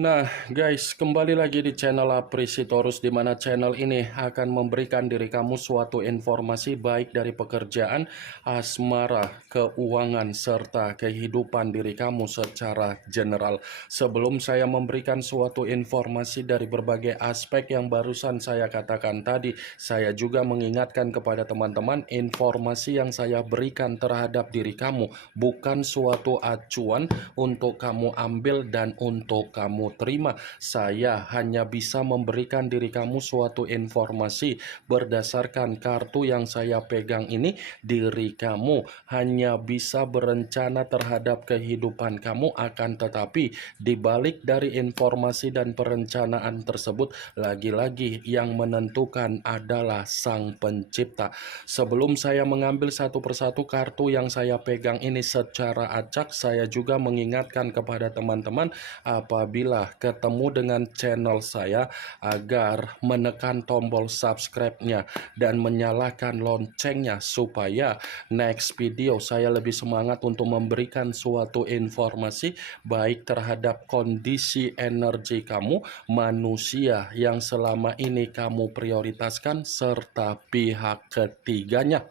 Nah guys, kembali lagi di channel Aprisitorus, di mana channel ini akan memberikan diri kamu suatu informasi baik dari pekerjaan, asmara, keuangan, serta kehidupan diri kamu secara general. Sebelum saya memberikan suatu informasi dari berbagai aspek yang barusan saya katakan tadi, saya juga mengingatkan kepada teman-teman, informasi yang saya berikan terhadap diri kamu bukan suatu acuan untuk kamu ambil dan untuk kamu terima. Saya hanya bisa memberikan diri kamu suatu informasi berdasarkan kartu yang saya pegang ini. Diri kamu hanya bisa berencana terhadap kehidupan kamu, akan tetapi dibalik dari informasi dan perencanaan tersebut, lagi-lagi yang menentukan adalah Sang Pencipta. Sebelum saya mengambil satu persatu kartu yang saya pegang ini secara acak, saya juga mengingatkan kepada teman-teman apabila ketemu dengan channel saya agar menekan tombol subscribe-nya dan menyalakan loncengnya supaya next video saya lebih semangat untuk memberikan suatu informasi baik terhadap kondisi energi kamu, manusia yang selama ini kamu prioritaskan, serta pihak ketiganya.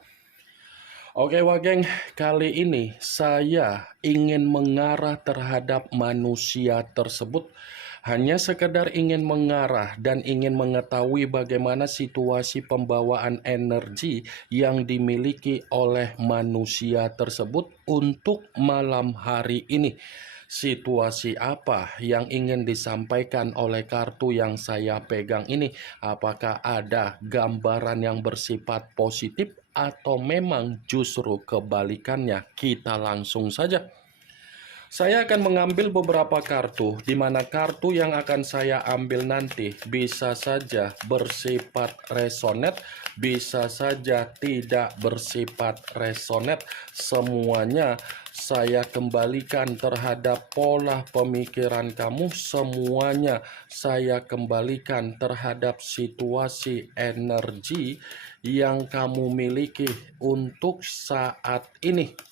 Oke Wageng, kali ini saya ingin mengarah terhadap manusia tersebut. Hanya sekedar ingin mengarah dan ingin mengetahui bagaimana situasi pembawaan energi yang dimiliki oleh manusia tersebut untuk malam hari ini. Situasi apa yang ingin disampaikan oleh kartu yang saya pegang ini? Apakah ada gambaran yang bersifat positif atau memang justru kebalikannya? Kita langsung saja. Saya akan mengambil beberapa kartu, di mana kartu yang akan saya ambil nanti bisa saja bersifat resonate, bisa saja tidak bersifat resonate. Semuanya saya kembalikan terhadap pola pemikiran kamu, semuanya saya kembalikan terhadap situasi energi yang kamu miliki untuk saat ini.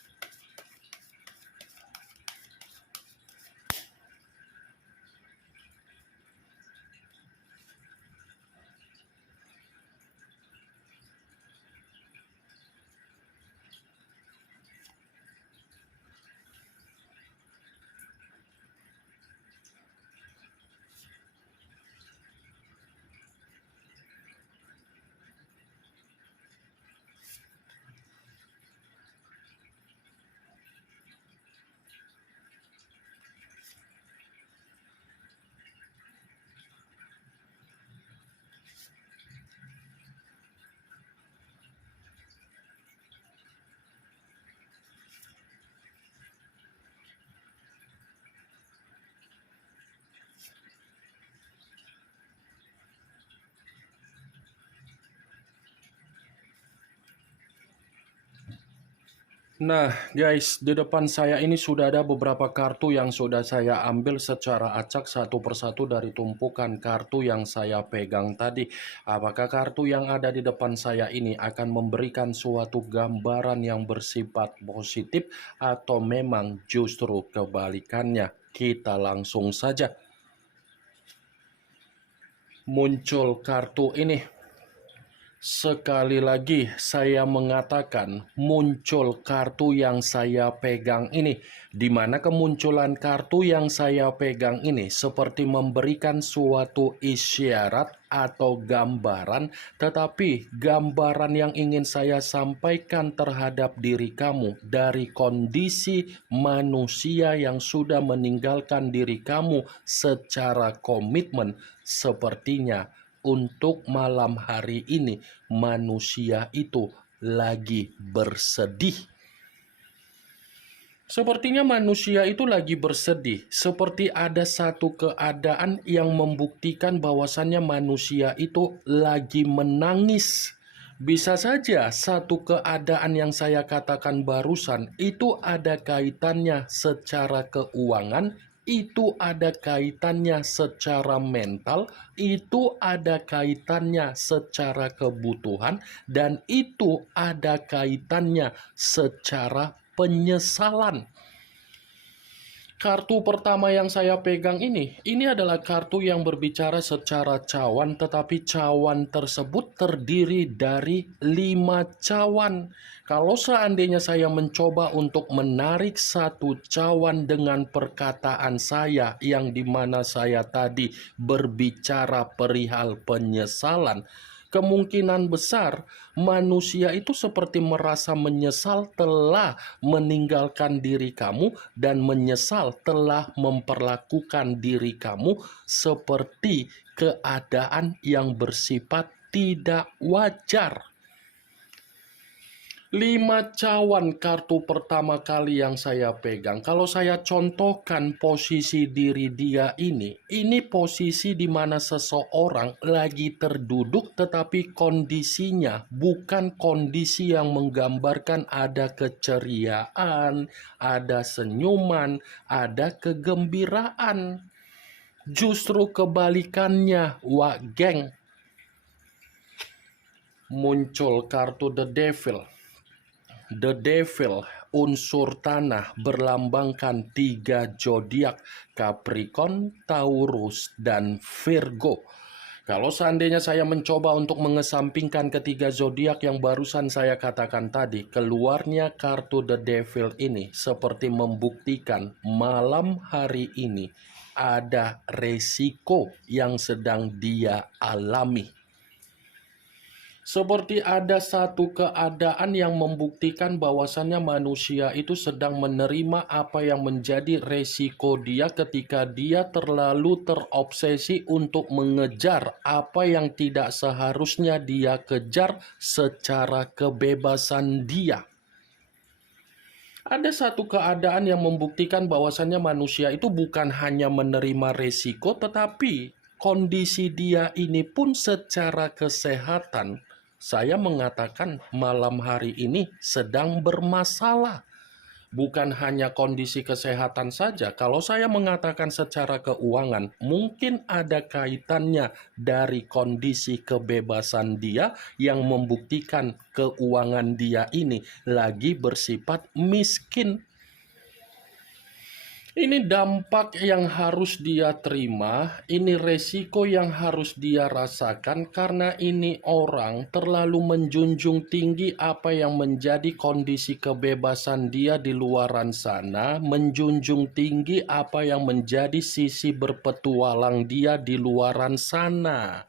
Nah guys, di depan saya ini sudah ada beberapa kartu yang sudah saya ambil secara acak satu persatu dari tumpukan kartu yang saya pegang tadi. Apakah kartu yang ada di depan saya ini akan memberikan suatu gambaran yang bersifat positif atau memang justru kebalikannya? Kita langsung saja. Muncul kartu ini. Sekali lagi saya mengatakan muncul kartu yang saya pegang ini, di mana kemunculan kartu yang saya pegang ini seperti memberikan suatu isyarat atau gambaran, tetapi gambaran yang ingin saya sampaikan terhadap diri kamu dari kondisi manusia yang sudah meninggalkan diri kamu secara komitmen. Sepertinya untuk malam hari ini manusia itu lagi bersedih. Sepertinya manusia itu lagi bersedih, seperti ada satu keadaan yang membuktikan bahwasannya manusia itu lagi menangis. Bisa saja satu keadaan yang saya katakan barusan itu ada kaitannya secara keuangan, itu ada kaitannya secara mental, itu ada kaitannya secara kebutuhan, dan itu ada kaitannya secara penyesalan. Kartu pertama yang saya pegang ini adalah kartu yang berbicara secara cawan, tetapi cawan tersebut terdiri dari 5 cawan. Kalau seandainya saya mencoba untuk menarik satu cawan dengan perkataan saya, yang dimana saya tadi berbicara perihal penyesalan, kemungkinan besar manusia itu seperti merasa menyesal telah meninggalkan diri kamu dan menyesal telah memperlakukan diri kamu seperti keadaan yang bersifat tidak wajar. 5 cawan kartu pertama kali yang saya pegang. Kalau saya contohkan posisi diri dia ini posisi di mana seseorang lagi terduduk, tetapi kondisinya bukan kondisi yang menggambarkan ada keceriaan, ada senyuman, ada kegembiraan. Justru kebalikannya, wak geng. Muncul kartu The Devil. The Devil, unsur tanah, berlambangkan 3 zodiak, Capricorn, Taurus, dan Virgo. Kalau seandainya saya mencoba untuk mengesampingkan ketiga zodiak yang barusan saya katakan tadi, keluarnya kartu The Devil ini seperti membuktikan malam hari ini ada resiko yang sedang dia alami. Seperti ada satu keadaan yang membuktikan bahwasannya manusia itu sedang menerima apa yang menjadi resiko dia ketika dia terlalu terobsesi untuk mengejar apa yang tidak seharusnya dia kejar secara kebebasan dia. Ada satu keadaan yang membuktikan bahwasannya manusia itu bukan hanya menerima resiko, tetapi kondisi dia ini pun secara kesehatan, saya mengatakan malam hari ini sedang bermasalah. Bukan hanya kondisi kesehatan saja. Kalau saya mengatakan secara keuangan, mungkin ada kaitannya dari kondisi kebebasan dia yang membuktikan keuangan dia ini lagi bersifat miskin. Ini dampak yang harus dia terima, ini resiko yang harus dia rasakan karena ini orang terlalu menjunjung tinggi apa yang menjadi kondisi kebebasan dia di luaran sana, menjunjung tinggi apa yang menjadi sisi berpetualang dia di luaran sana.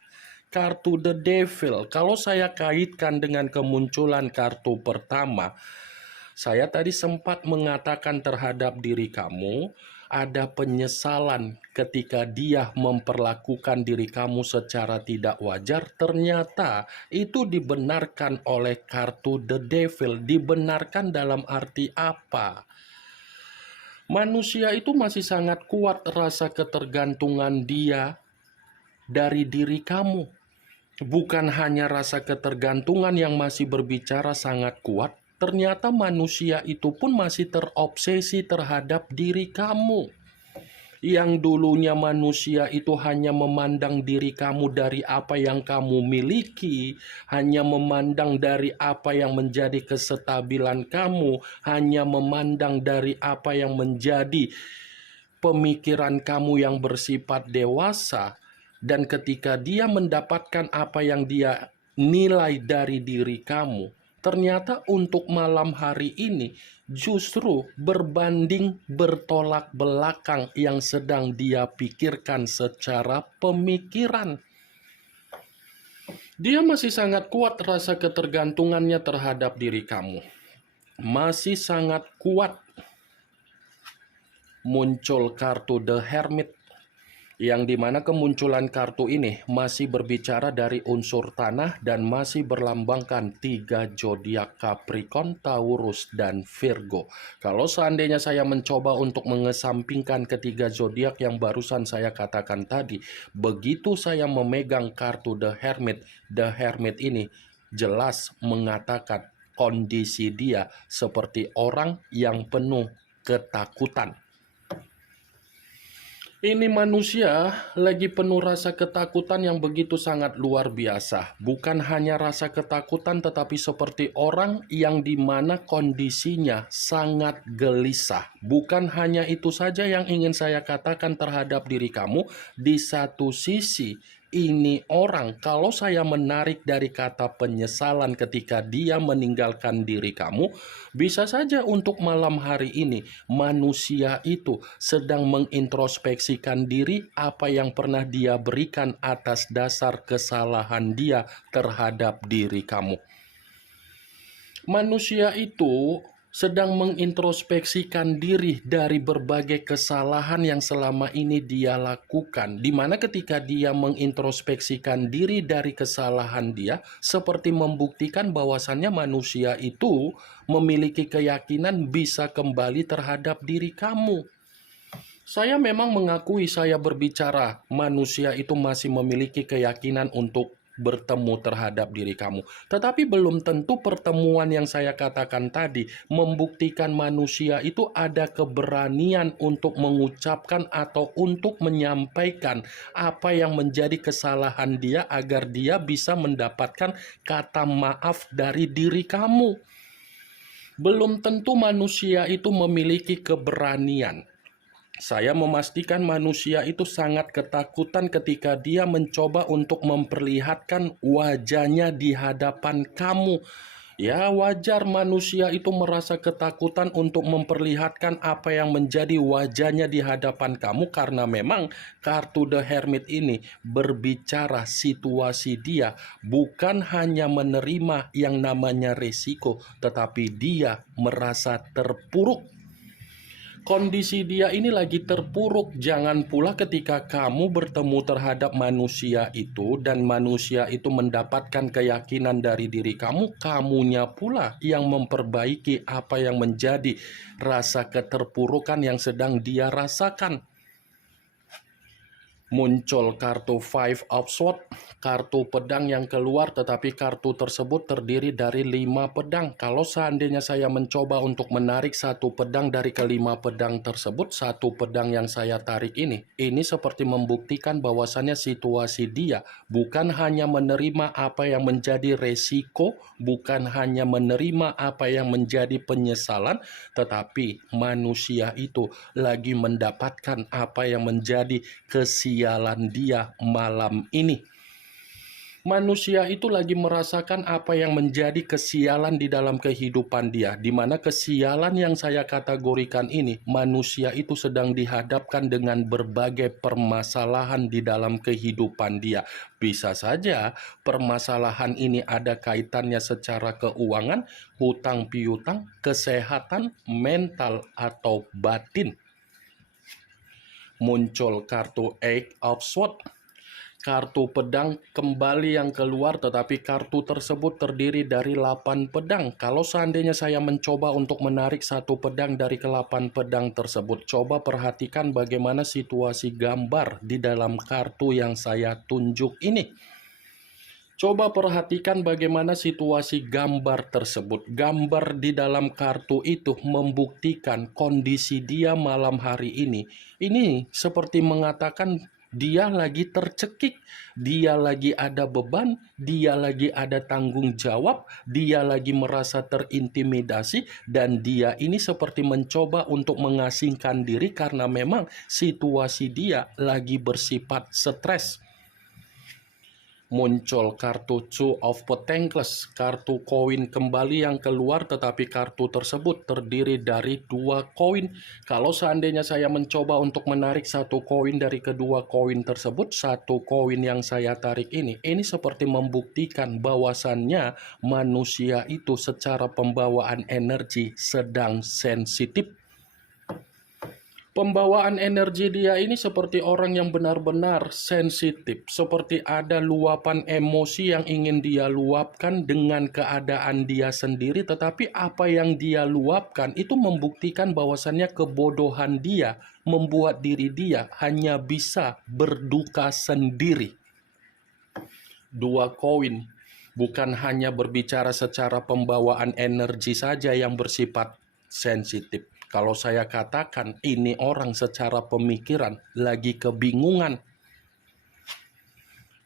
Kartu The Devil, kalau saya kaitkan dengan kemunculan kartu pertama, saya tadi sempat mengatakan terhadap diri kamu, ada penyesalan ketika dia memperlakukan diri kamu secara tidak wajar. Ternyata itu dibenarkan oleh kartu The Devil. Dibenarkan dalam arti apa? Manusia itu masih sangat kuat rasa ketergantungan dia dari diri kamu. Bukan hanya rasa ketergantungan yang masih berbicara sangat kuat, ternyata manusia itu pun masih terobsesi terhadap diri kamu. Yang dulunya manusia itu hanya memandang diri kamu dari apa yang kamu miliki, hanya memandang dari apa yang menjadi kestabilan kamu, hanya memandang dari apa yang menjadi pemikiran kamu yang bersifat dewasa. Dan ketika dia mendapatkan apa yang dia nilai dari diri kamu, ternyata untuk malam hari ini justru berbanding bertolak belakang yang sedang dia pikirkan secara pemikiran. Dia masih sangat kuat rasa ketergantungannya terhadap diri kamu. Masih sangat kuat. Muncul kartu The Hermit, yang dimana kemunculan kartu ini masih berbicara dari unsur tanah dan masih berlambangkan 3 zodiak Capricorn, Taurus, dan Virgo. Kalau seandainya saya mencoba untuk mengesampingkan ketiga zodiak yang barusan saya katakan tadi, begitu saya memegang kartu The Hermit ini jelas mengatakan kondisi dia seperti orang yang penuh ketakutan. Ini manusia lagi penuh rasa ketakutan yang begitu sangat luar biasa. Bukan hanya rasa ketakutan, tetapi seperti orang yang dimana kondisinya sangat gelisah. Bukan hanya itu saja yang ingin saya katakan terhadap diri kamu. Di satu sisi, ini orang, kalau saya menarik dari kata penyesalan ketika dia meninggalkan diri kamu, bisa saja untuk malam hari ini manusia itu sedang mengintrospeksikan diri apa yang pernah dia berikan atas dasar kesalahan dia terhadap diri kamu. Manusia itu sedang mengintrospeksikan diri dari berbagai kesalahan yang selama ini dia lakukan, di mana ketika dia mengintrospeksikan diri dari kesalahan dia, seperti membuktikan bahwasannya manusia itu memiliki keyakinan bisa kembali terhadap diri kamu. Saya memang mengakui saya berbicara, manusia itu masih memiliki keyakinan untuk bertemu terhadap diri kamu. Tetapi belum tentu pertemuan yang saya katakan tadi membuktikan manusia itu ada keberanian untuk mengucapkan atau untuk menyampaikan apa yang menjadi kesalahan dia agar dia bisa mendapatkan kata maaf dari diri kamu. Belum tentu manusia itu memiliki keberanian. Saya memastikan manusia itu sangat ketakutan ketika dia mencoba untuk memperlihatkan wajahnya di hadapan kamu. Ya, wajar manusia itu merasa ketakutan untuk memperlihatkan apa yang menjadi wajahnya di hadapan kamu, karena memang kartu The Hermit ini berbicara situasi dia bukan hanya menerima yang namanya resiko, tetapi dia merasa terpuruk. Kondisi dia ini lagi terpuruk. Jangan pula ketika kamu bertemu terhadap manusia itu dan manusia itu mendapatkan keyakinan dari diri kamu, kamunya pula yang memperbaiki apa yang menjadi rasa keterpurukan yang sedang dia rasakan. Muncul kartu Five of Swords, kartu pedang yang keluar, tetapi kartu tersebut terdiri dari 5 pedang. Kalau seandainya saya mencoba untuk menarik satu pedang dari kelima pedang tersebut, satu pedang yang saya tarik ini seperti membuktikan bahwasannya situasi dia bukan hanya menerima apa yang menjadi resiko, bukan hanya menerima apa yang menjadi penyesalan, tetapi manusia itu lagi mendapatkan apa yang menjadi kesialan dia malam ini. Manusia itu lagi merasakan apa yang menjadi kesialan di dalam kehidupan dia, di mana kesialan yang saya kategorikan ini, manusia itu sedang dihadapkan dengan berbagai permasalahan di dalam kehidupan dia. Bisa saja permasalahan ini ada kaitannya secara keuangan, hutang piutang, kesehatan, mental, atau batin. Muncul kartu Eight of Swords, kartu pedang kembali yang keluar, tetapi kartu tersebut terdiri dari 8 pedang. Kalau seandainya saya mencoba untuk menarik satu pedang dari ke-8 pedang tersebut, coba perhatikan bagaimana situasi gambar di dalam kartu yang saya tunjuk ini. Coba perhatikan bagaimana situasi gambar tersebut. Gambar di dalam kartu itu membuktikan kondisi dia malam hari ini. Ini seperti mengatakan dia lagi tercekik, dia lagi ada beban, dia lagi ada tanggung jawab, dia lagi merasa terintimidasi, dan dia ini seperti mencoba untuk mengasingkan diri karena memang situasi dia lagi bersifat stres. Muncul kartu Two of Pentacles, kartu koin kembali yang keluar, tetapi kartu tersebut terdiri dari 2 koin. Kalau seandainya saya mencoba untuk menarik satu koin dari kedua koin tersebut, satu koin yang saya tarik ini seperti membuktikan bahwasannya manusia itu secara pembawaan energi sedang sensitif. Pembawaan energi dia ini seperti orang yang benar-benar sensitif, seperti ada luapan emosi yang ingin dia luapkan dengan keadaan dia sendiri, tetapi apa yang dia luapkan itu membuktikan bahwasannya kebodohan dia membuat diri dia hanya bisa berduka sendiri. 2 koin bukan hanya berbicara secara pembawaan energi saja yang bersifat sensitif. Kalau saya katakan ini orang secara pemikiran lagi kebingungan.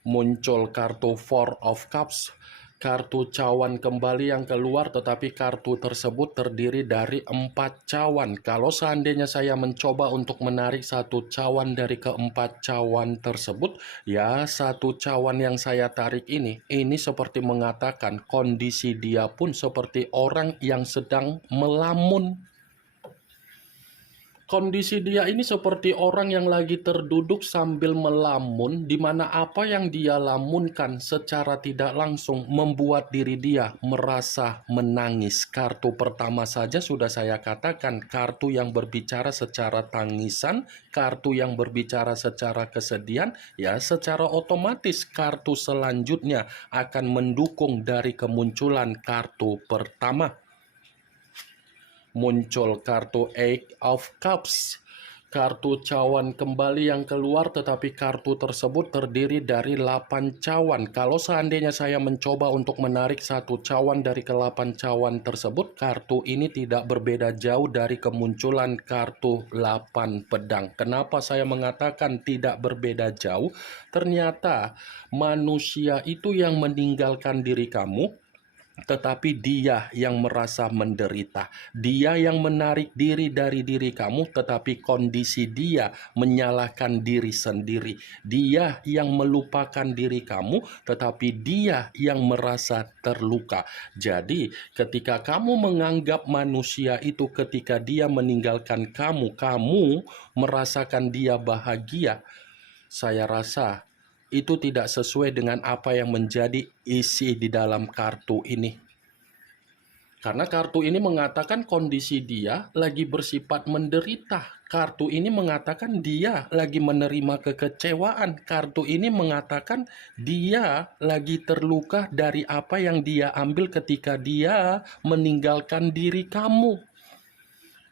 Muncul kartu Four of Cups, kartu cawan kembali yang keluar, tetapi kartu tersebut terdiri dari 4 cawan. Kalau seandainya saya mencoba untuk menarik satu cawan dari keempat cawan tersebut, ya satu cawan yang saya tarik ini seperti mengatakan kondisi dia pun seperti orang yang sedang melamun. Kondisi dia ini seperti orang yang lagi terduduk sambil melamun, di mana apa yang dia lamunkan secara tidak langsung membuat diri dia merasa menangis. Kartu pertama saja sudah saya katakan, kartu yang berbicara secara tangisan, kartu yang berbicara secara kesedihan, ya secara otomatis kartu selanjutnya akan mendukung dari kemunculan kartu pertama. Muncul kartu Eight of Cups, kartu cawan kembali yang keluar, tetapi kartu tersebut terdiri dari 8 cawan. Kalau seandainya saya mencoba untuk menarik satu cawan dari ke-8 cawan tersebut, kartu ini tidak berbeda jauh dari kemunculan kartu 8 pedang. Kenapa saya mengatakan tidak berbeda jauh? Ternyata manusia itu yang meninggalkan diri kamu, tetapi dia yang merasa menderita. Dia yang menarik diri dari diri kamu, tetapi kondisi dia menyalahkan diri sendiri. Dia yang melupakan diri kamu, tetapi dia yang merasa terluka. Jadi ketika kamu menganggap manusia itu ketika dia meninggalkan kamu, kamu merasakan dia bahagia, saya rasa itu tidak sesuai dengan apa yang menjadi isi di dalam kartu ini. Karena kartu ini mengatakan kondisi dia lagi bersifat menderita. Kartu ini mengatakan dia lagi menerima kekecewaan. Kartu ini mengatakan dia lagi terluka dari apa yang dia ambil ketika dia meninggalkan diri kamu.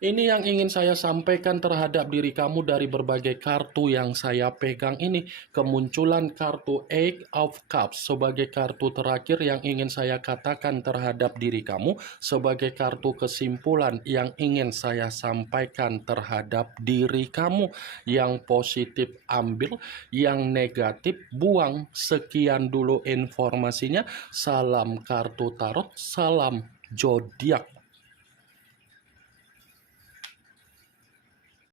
Ini yang ingin saya sampaikan terhadap diri kamu dari berbagai kartu yang saya pegang ini. Kemunculan kartu Eight of Cups sebagai kartu terakhir yang ingin saya katakan terhadap diri kamu, sebagai kartu kesimpulan yang ingin saya sampaikan terhadap diri kamu. Yang positif ambil, yang negatif buang. Sekian dulu informasinya. Salam kartu tarot, salam zodiak.